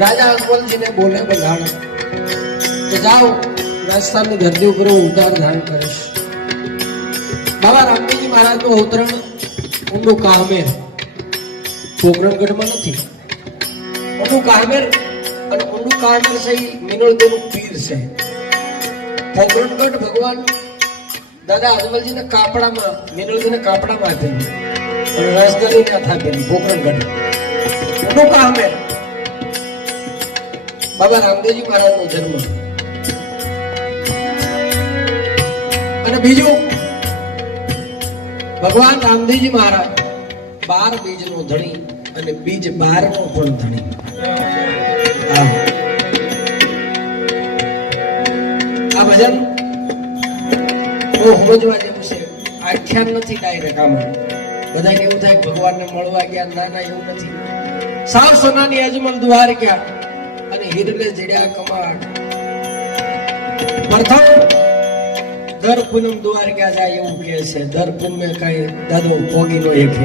राजा अकबरजी ने बोले बंगाल कि जाओ राजस्थान में धरती ऊपर उतार धारण करीश। बाबा रामदेवजी महाराज નું અવતરણ ઊંડું કામેર પોકરણગઢમાં નથી। ઊંડું કામેર અને ઊંડું કામેર છે મિનોળદેવનું પીર છે। પોકરણગઢ ભગવાન દાદા અજમલજીને કાપડામાં મિનોળદેવને કાપડામાં આપેલું અને રાજધાની ત્યાં થાપેલી પોકરણગઢ ઊંડું કામેર। बाबा रामदेवजी महाराज नो जन्म અને બીજું ભગવાન રામદેવજી મહારાજ 12 બીજ નો ધણી અને બીજ 12 નો પણ ધણી। આ ભજન બહુ સમજવા જેવું છે। આખ્યાન નથી ડાયરેક્ટ આમાં। બધાને એવું થાય ભગવાનને મળવા ગયા, ના ના એવું નથી। સાવ સોનાની અજમલ દ્વારકા અને હિરલે જડ્યા કમાડ। પ્રથમ દર પૂનમ દ્વારકા જાય એવું કહે છે। દર પૂનમે કઈ દાદો પોગી નો એક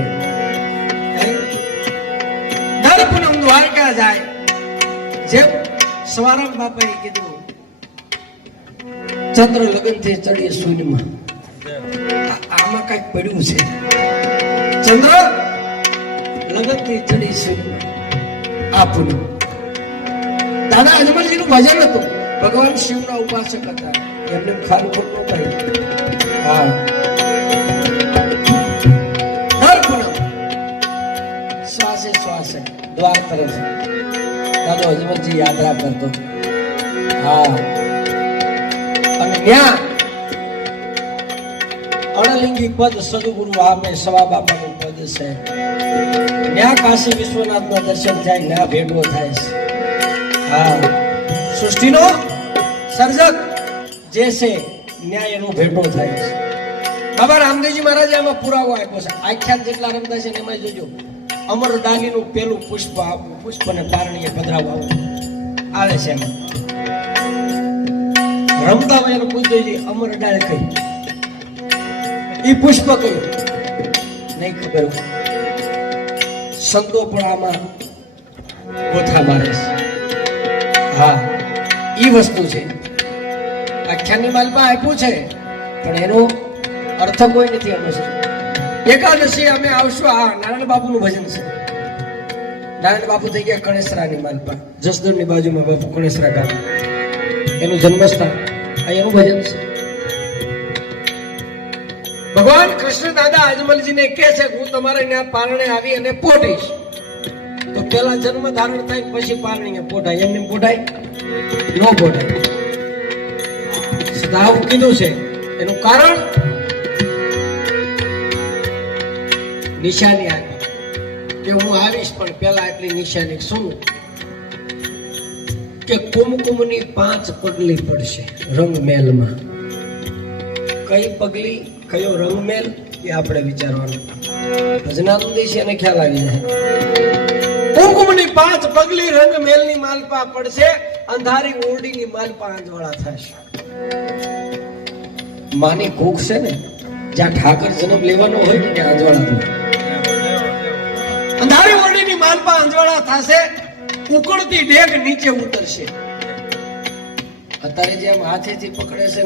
દર પૂનમ દ્વારકા જાય। જેમ સવારામ બાપાએ કીધું ચંદ્ર લગન થી ચડીએ શૂન્યમાં, આમાં કઈક પડ્યું છે। ચંદ્ર લગન થી ચડી શૂન્યમાં આ પૂનમ। દાદા અજમલજી નું ભજન હતું। ભગવાન શિવ ના ઉપાસક હતા। એમને ખાલી ખોટ ન થાય। હા, દર પૂનમ શ્વાસે શ્વાસે દ્વાર તરફ દાદો અજમલજી યાત્રા કરતો। હા, અને ત્યાં અણલિંગી પદ સદગુરુ આપે સવા બાપા નું પદ છે। ત્યાં કાશી વિશ્વનાથ ના દર્શન થાય, ત્યાં ભેટો થાય છે। હા, સૃષ્ટિનો સર્જક જે છે ન્યાય એનો ભેટો થાય છે। બાબા રામદેવજી મહારાજે આમાં પુરાવો આપ્યો છે। આખ્યાન જેટલા રમતા છે એમાં જોજો અમર ડાલીનું પેલું પુષ્પ આપવું, પુષ્પને પારણીએ પધરાવવા આવે છે। એમાં રમતા હોય એને પૂછ દેજે અમર ડાળ કઈ, ઈ પુષ્પ કયું નહીં ખબર। સંતો પણ આમાં ગોથા મારે છે। હા, ઈ વસ્તુ છે। આખ્યાનની માલપા આપ્યું છે પણ એનો અર્થ કોઈ નથી સમજતું। એકાદશી અમે આવશું। આ નારાયણ બાપુ નું ભજન છે। નારાયણ બાપુ થઈ ગયા કણેસરાની માલપા, જસદણની બાજુમાં બાપુ કણેસરા ગામ, એનું જન્મસ્થાન, આ એનું ભજન છે। ભગવાન કૃષ્ણ દાદા અજમલજીને કહે છે હું તમારા ત્યાં પારણે આવી અને પોટીશ। તો પેલા જન્મ ધારણ થાય પછી પારણીએ પોટાય, એમને પોટાય ન પોટાય। સદાવ કીધું છે એનું કારણ નિશાની આપી કે હું આવીશ પણ પેલા એટલી નિશાની શું કે કુમકુમની 5 પગલી પડશે રંગમેલમાં। કઈ પગલી કયો રંગમેલ એ આપણે વિચારવાનું। ભજનાનંદી છે એને ખ્યાલ આવી જાય। કુમકુમની 5 પગલી રંગમેલની માલપા પડશે, અંધારી ઓરડીની માલપા આંજવાળા થશે। માની કુખ છે ને જ્યાં ઠાકર જન્મ લેવાનો હોય ને ત્યાં આંજવાળા થાય। અંધારી ઓરડીની માલપા આંજવાળા થશે, ઉકળતી ડેગ નીચે ઉતરશે। અત્યારે જેમ હાથેથી પકડે છે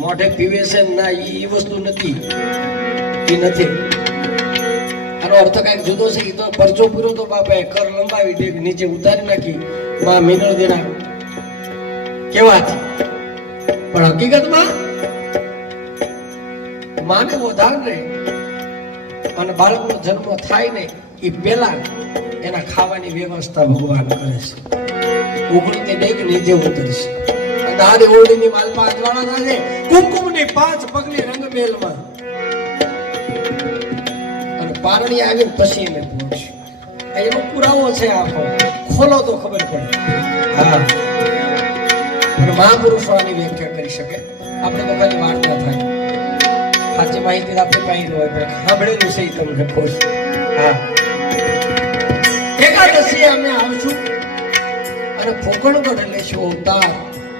મોઢે પીવે છે ના, ઈ વસ્તુ નથી, ઈ નથી। આનો અર્થ કઈક જુદો છે। ઈ તો પરચો પૂરો તો બાપાએ કર લંબાવી ડેગ નીચે ઉતારી નાખી માં મિનળ દેના કેવાથી। પણ હકીકતમાં માને વધાર નહીં અને બાળકનો જન્મ થાય ને એ પેલા એના ખાવાની વ્યવસ્થા ભગવાન કરે છે। ઉગળતી ડેગ નીચે ઉતરશે, અંધારી ઓરડીની માલપા અજવાળા થશે, કુમકુમની 5 પગલી રંગમેલમાં અને પારણી આવીને પછી એને પહોંચશે। એનો પુરાવો છે આખો। ખોલો તો ખબર પડે. હા, અને મહાપુરુષો આની વ્યાખ્યા કરી શકે. આપણે તો ખાલી વાર્તા થાય, સાચી માહિતી આપણે પાઈ ન હોય, પણ સાંભળેલું છે એ તમને કહું છું. હા, એકાદશી અમે આવશું અને ફોકણગઢ લેશું અવતાર.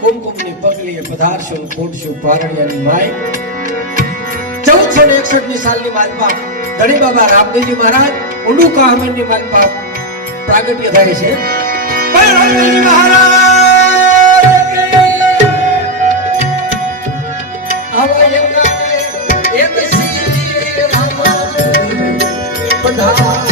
કુમકુમની પગલીએ પધારશું, ફૂટશું પારણિયાની માય. 1461 સાલની માલપા ધણી બાબા રામદેવજી મહારાજ ઉંડુકા હમેનની માલપા પ્રાગટ્ય થાય છે. રામદેવજી મહારાજ આવા એમ શ્રી રામ પધાર્યા.